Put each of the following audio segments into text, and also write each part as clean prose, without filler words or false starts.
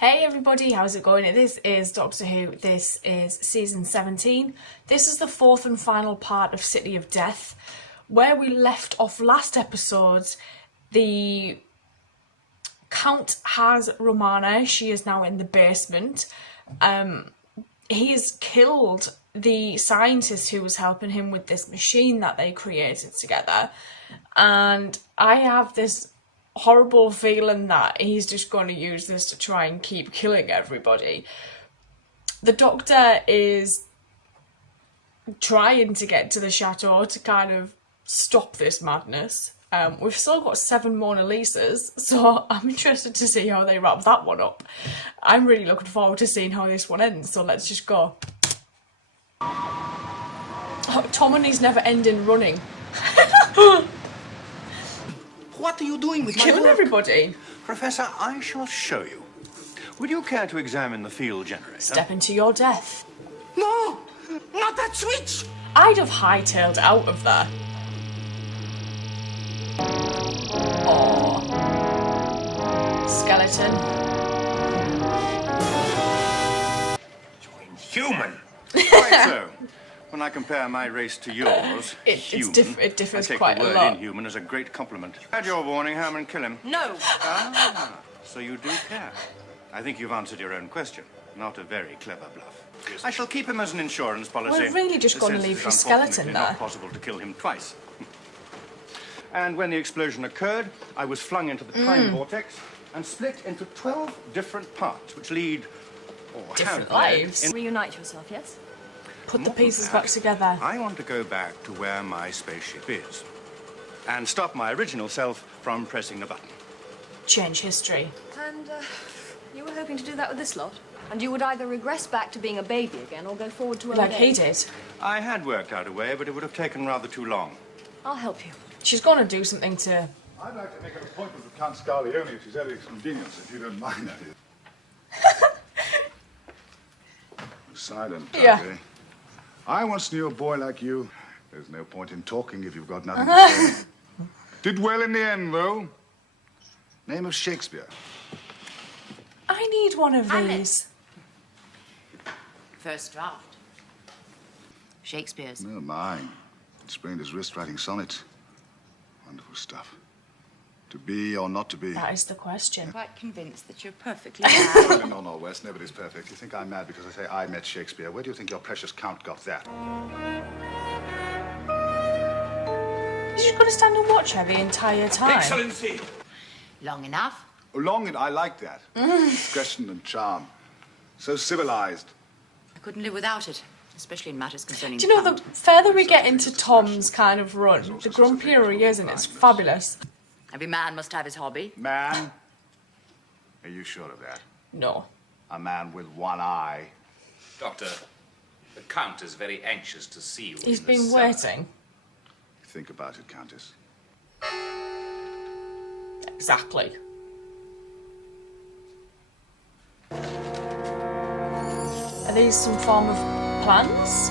Hey everybody, how's it going? This is Doctor Who, this is season 17. This is the fourth and final part of City of Death. Where we left off last episode, the Count has Romana, she is now in the basement. He's killed the scientist who was helping him with this machine that they created together. And I have this horrible feeling that he's just going to use this to try and keep killing everybody. The Doctor is trying to get to the chateau to kind of stop this madness. We've still got 7 Mona Lisas, so I'm interested to see how they wrap that one up. I'm really looking forward to seeing how this one ends, so let's just go. Oh, Tom and his never-ending running. What are you doing with my Killing work? everybody. Professor, I shall show you. Would you care to examine the field generator? Step into your death. No! Not that switch! I'd have hightailed out of there. Oh. Skeleton. You're inhuman! Quite so. When I compare my race to yours, it differs I take quite the a word lot. inhuman as a great compliment. Had your warning, Herman, kill him. No. Ah, so you do care. I think you've answered your own question. Not a very clever bluff. I shall keep him as an insurance policy. We're really just going to since leave it your is skeleton unfortunately there. not possible to kill him twice. And when the explosion occurred, I was flung into the time vortex and split into 12 different parts, which lead, or Different have led, lives. in- Reunite yourself, yes? Put the More than pieces that, back together. I want to go back to where my spaceship is and stop my original self from pressing the button. Change history. And you were hoping to do that with this lot? And you would either regress back to being a baby again or go forward to Like old he age. did. I had worked out a way, but it would have taken rather too long. I'll help you. She's going to do something to... I'd like to make an appointment with Count Scarlioni at his earliest convenience, if you don't mind, that is. Silent, Yeah. Tuggy. I once knew a boy like you. There's no point in talking if you've got nothing to say. Did well in the end, though. Name of Shakespeare. I need one of these. First draft. Shakespeare's. No, mine. Sprained his wrist writing sonnets. Wonderful stuff. To be or not to be. That is the question. Quite convinced that you're perfectly mad. No, Wes, nobody's perfect. You think I'm mad because I say I met Shakespeare. Where do you think your precious Count got that? He's just going to stand and watch her the entire time. Excellency! Long enough. Oh, long and I like that. Discretion and charm. So civilized. I couldn't live without it, especially in matters concerning Do you know, the Count. further we get into Tom's kind of run, the grumpier he is, and it's fabulous. Every man must have his hobby. Man? Are you sure of that? No. A man with one eye. Doctor, the Count is very anxious to see you. He's in the been cellar. waiting. Think about it, Countess. Exactly. Are these some form of plants?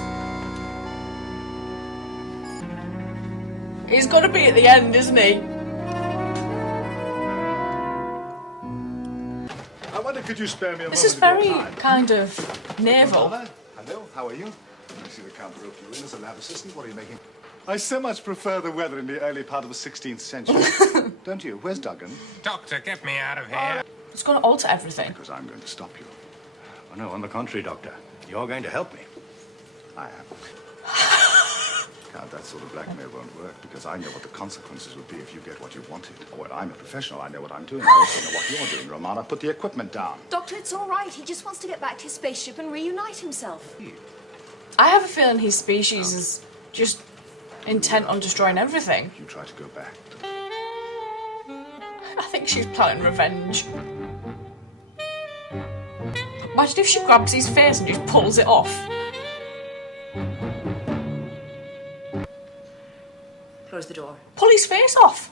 He's got to be at the end, isn't he? I wonder, could you spare me a This moment is of your very time? kind of naval. Hello, how are you? I see the Count wrote you in as a lab assistant. What are you making? I so much prefer the weather in the early part of the 16th century. Don't you? Where's Duggan? Doctor, get me out of here. It's going to alter everything. Because I'm going to stop you. Oh, no, on the contrary, Doctor. You're going to help me. I am. Count, that sort of blackmail won't work because I know what the consequences would be if you get what you wanted. Well, I'm a professional. I know what I'm doing. I also know what you're doing, Romana. Put the equipment down. Doctor, it's all right. He just wants to get back to his spaceship and reunite himself. I have a feeling his species is just intent on destroying everything. You try to go back. I think she's planning revenge. Imagine if she grabs his face and just pulls it off. Close the door. Pull his face off.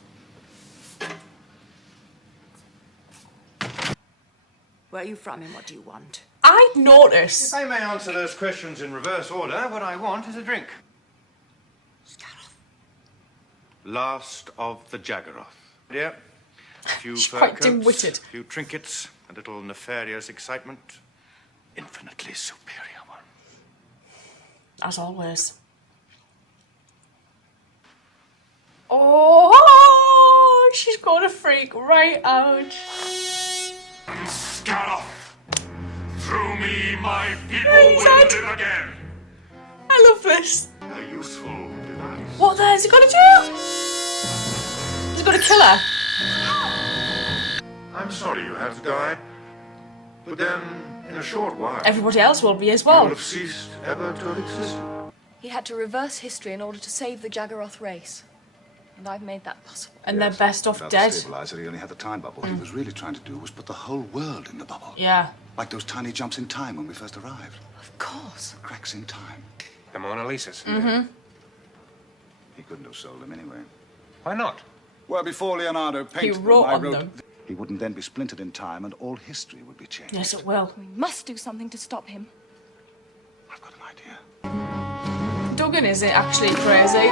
Where are you from and what do you want? I'd notice. If I may answer those questions in reverse order, what I want is a drink. Last of the Jaggeroth. Dear, a few She's fur quite coats, dim-witted. a few trinkets, A little nefarious excitement. Infinitely superior one. As always. Oh, she's gonna freak right out. Scarab! Through me, my people Right, will Dad. live again. I love this. A useful device. What the hell's he gonna do? He's gonna kill her. I'm sorry you had to die. But then, in a short while, Everybody else will be as you will well. have ceased ever to exist. He had to reverse history in order to save the Jaggeroth race. And I've made that possible. And they're best off Without dead. the stabilizer, he only had the time bubble. What he was really trying to do was put the whole world in the bubble. Yeah. Like those tiny jumps in time when we first arrived. Of course. Cracks in time. The Mona Lisas. He couldn't have sold them anyway. Why not? Well, before Leonardo painted wrote them, I on wrote... them. He wouldn't then be splintered in time and all history would be changed. Yes, it will. We must do something to stop him. I've got an idea. Duggan isn't actually crazy.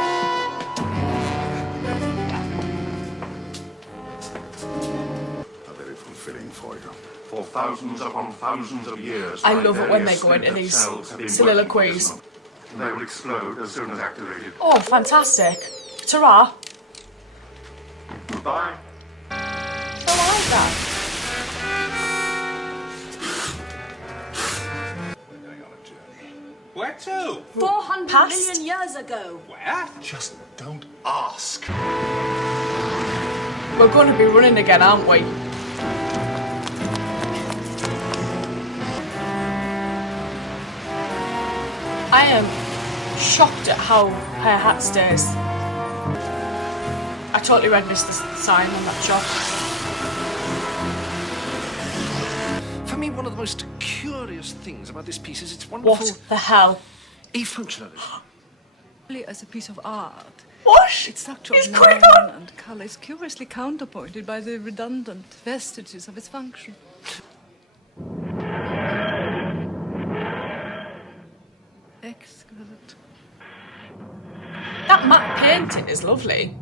How very fulfilling for you. For thousands upon thousands of years, I my love it when they various go into splintered these cells have been soliloquies. working for this moment. They will explode as soon as activated. Oh, fantastic. Ta-ra. Goodbye. I like that. We're going on a journey. Where to? 400 Past? million years ago. Where? Just don't ask. We're going to be running again, aren't we? I am shocked at how her hat stays. I totally read this sign on that shop. For me, one of the most curious things about this piece is its wonderful What the hell? e-functionalism. As a piece of art. What? Its structure He's of going line on. and colour is curiously counterpointed by the redundant vestiges of its function. Exquisite. That matte painting is lovely.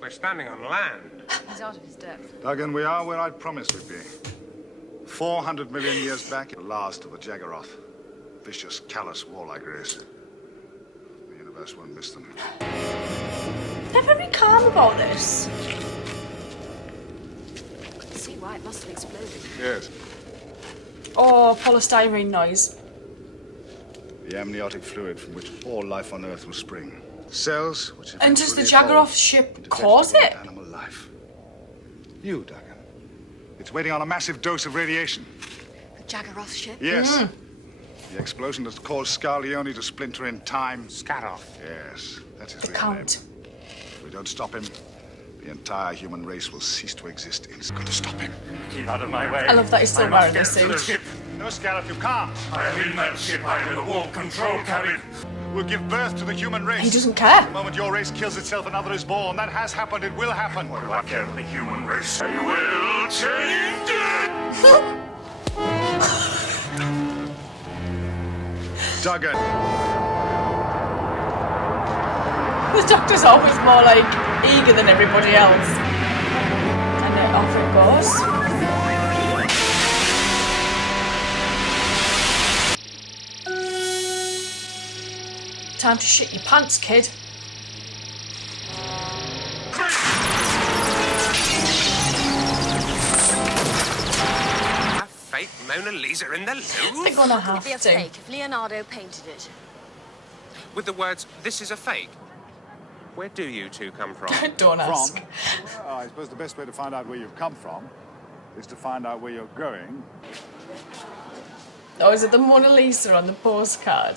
We're standing on land. He's out of his depth. Duggan, we are where I promised we'd be. 400 million years back, the last of the Jaggeroth. Vicious, callous, warlike race. The universe won't miss them. They're very calm about this. I can see why it must have exploded. Yes. Oh, polystyrene noise. The amniotic fluid from which all life on Earth will spring. Cells which And does the eventually evolve Jaggeroth ship into cause vegetable it? and animal life. You, Duggan. It's waiting on a massive dose of radiation. The Jaggeroth ship? Yes. The explosion that caused Scarleone to splinter in time. Scarab. Yes, that's his The real Count. name. If we don't stop him, the entire human race will cease to exist. It's got to stop him. Keep out of my way. I love that he's still I must wearing get this to the suit. ship. No, Scarab, you can't. I am in that ship. I am in the warp control cabin. We'll give birth to the human race. He doesn't care. The moment your race kills itself, another is born. That has happened. It will happen. What do I care for the human race? I will change it. Duggan. The Doctor's always more like eager than everybody else. And then off it goes. Time to shit your pants, kid. A fake Mona Lisa in the Louvre? They're gonna It'd have be a to. fake if Leonardo painted it. With the words, "This is a fake." Where do you two come from? Don't ask. Well, I suppose the best way to find out where you've come from is to find out where you're going. Oh, is it the Mona Lisa on the postcard?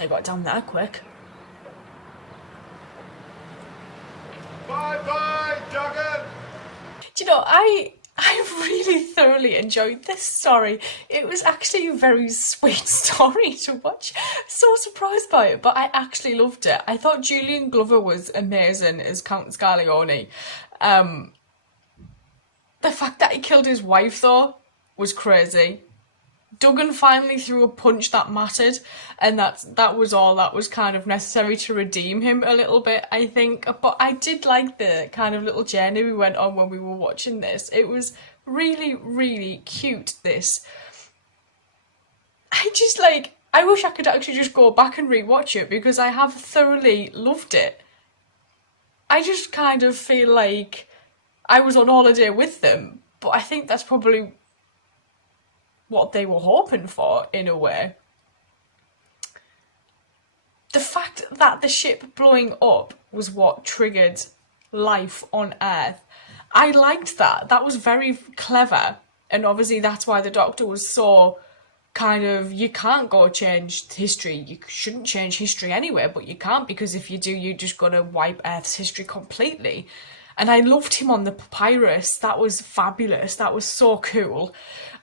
I got down there quick. Bye-bye, Duggan! Do you know, I really thoroughly enjoyed this story. It was actually a very sweet story to watch. So surprised by it, but I actually loved it. I thought Julian Glover was amazing as Count Scarleone. The fact that he killed his wife, though, was crazy. Duggan finally threw a punch that mattered, and that was all that was kind of necessary to redeem him a little bit, I think. But I did like the kind of little journey we went on when we were watching this. It was really, really cute, this. I wish I could actually just go back and rewatch it, because I have thoroughly loved it. I just kind of feel like I was on holiday with them, but I think that's probably what they were hoping for, in a way. The fact that the ship blowing up was what triggered life on Earth, I liked that. That was very clever, and obviously that's why the Doctor was so kind of, you can't go change history. You shouldn't change history anyway, but you can't, because if you do, you're just going to wipe Earth's history completely. And I loved him on the papyrus. That was fabulous. That was so cool.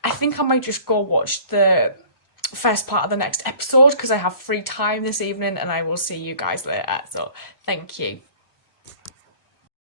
I think I might just go watch the first part of the next episode, because I have free time this evening, and I will see you guys later. So thank you.